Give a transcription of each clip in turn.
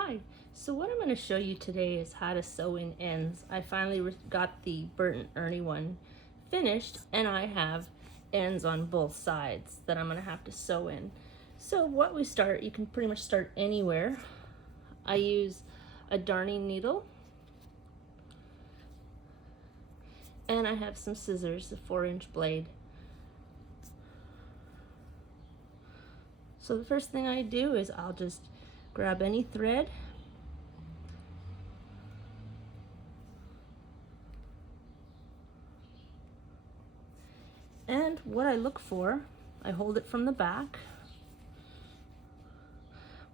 Hi, so what I'm going to show you today is how to sew in ends. I finally got the Burton Ernie one finished, and I have ends on both sides that I'm going to have to sew in. So what we start, you can pretty much start anywhere. I use a darning needle, and I have some scissors, a 4-inch blade. So the first thing I do is I'll just grab any thread and what I look for, I hold it from the back.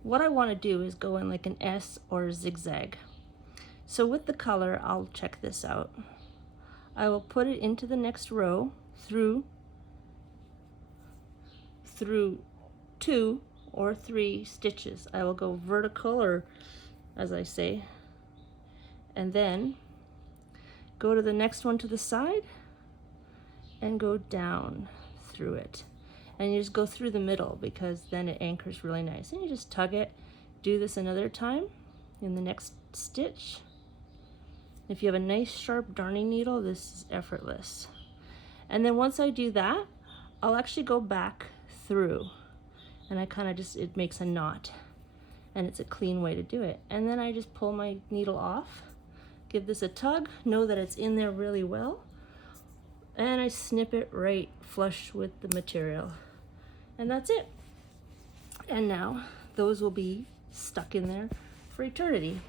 What I want to do is go in like an S or a zigzag. So with the color, I'll check this out. I will put it into the next row through 2 or 3 stitches. I will go vertical, or as I say, and then go to the next one to the side and go down through it. And you just go through the middle because then it anchors really nice. And you just tug it. Do this another time in the next stitch. If you have a nice sharp darning needle, this is effortless. And then once I do that, I'll actually go back through, and I kind of just, it makes a knot, and it's a clean way to do it. And then I just pull my needle off, give this a tug, know that it's in there really well, and I snip it right flush with the material. And that's it. And now those will be stuck in there for eternity.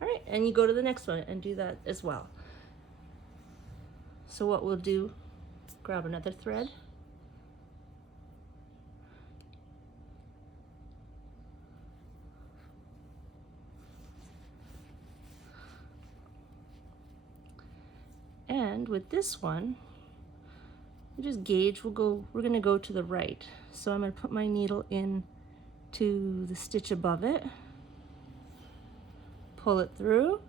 All right, and you go to the next one and do that as well. So what we'll do, grab another thread. And with this one, you just gauge, we're gonna go to the right. So I'm gonna put my needle in to the stitch above it, pull it through,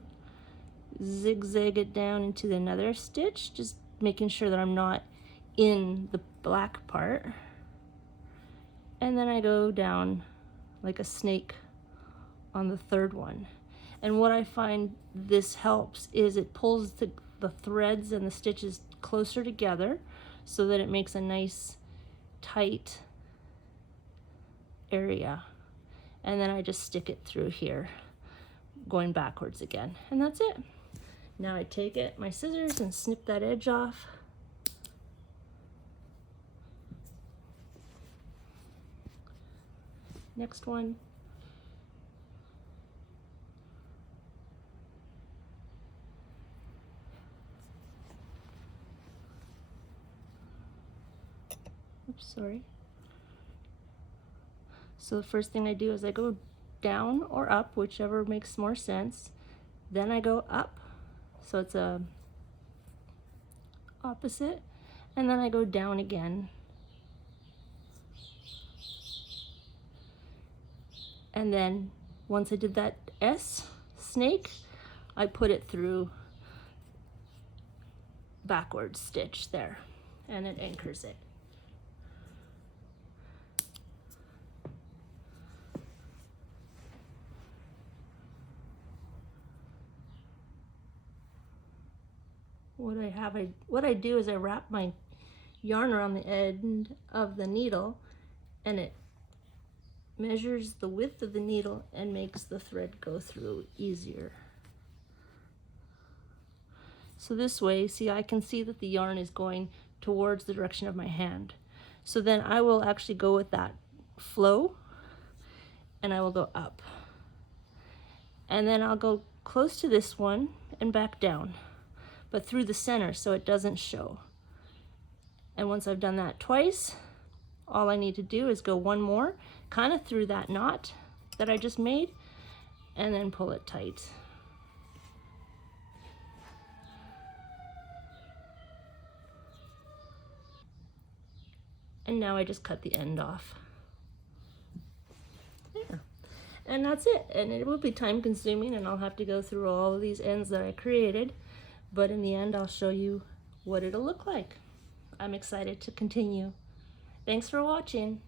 zigzag it down into another stitch, just making sure that I'm not in the black part. And then I go down like a snake on the third one. And what I find this helps is it pulls the threads and the stitches closer together so that it makes a nice tight area. And then I just stick it through here, going backwards again, and that's it. Now I take my scissors and snip that edge off. Next one. Oops, sorry. So the first thing I do is I go down or up, whichever makes more sense. Then I go up, so it's a opposite, and then I go down again. And then once I did that S snake, I put it through backwards stitch there, and it anchors it. What I do is I wrap my yarn around the end of the needle, and it measures the width of the needle and makes the thread go through easier. So this way, see, I can see that the yarn is going towards the direction of my hand. So then I will actually go with that flow, and I will go up. And then I'll go close to this one and back down, but through the center so it doesn't show. And once I've done that twice, all I need to do is go one more, kind of through that knot that I just made, and then pull it tight. And now I just cut the end off. There. And that's it. And it will be time consuming, and I'll have to go through all of these ends that I created, but in the end I'll show you what it'll look like. I'm excited to continue. Thanks for watching.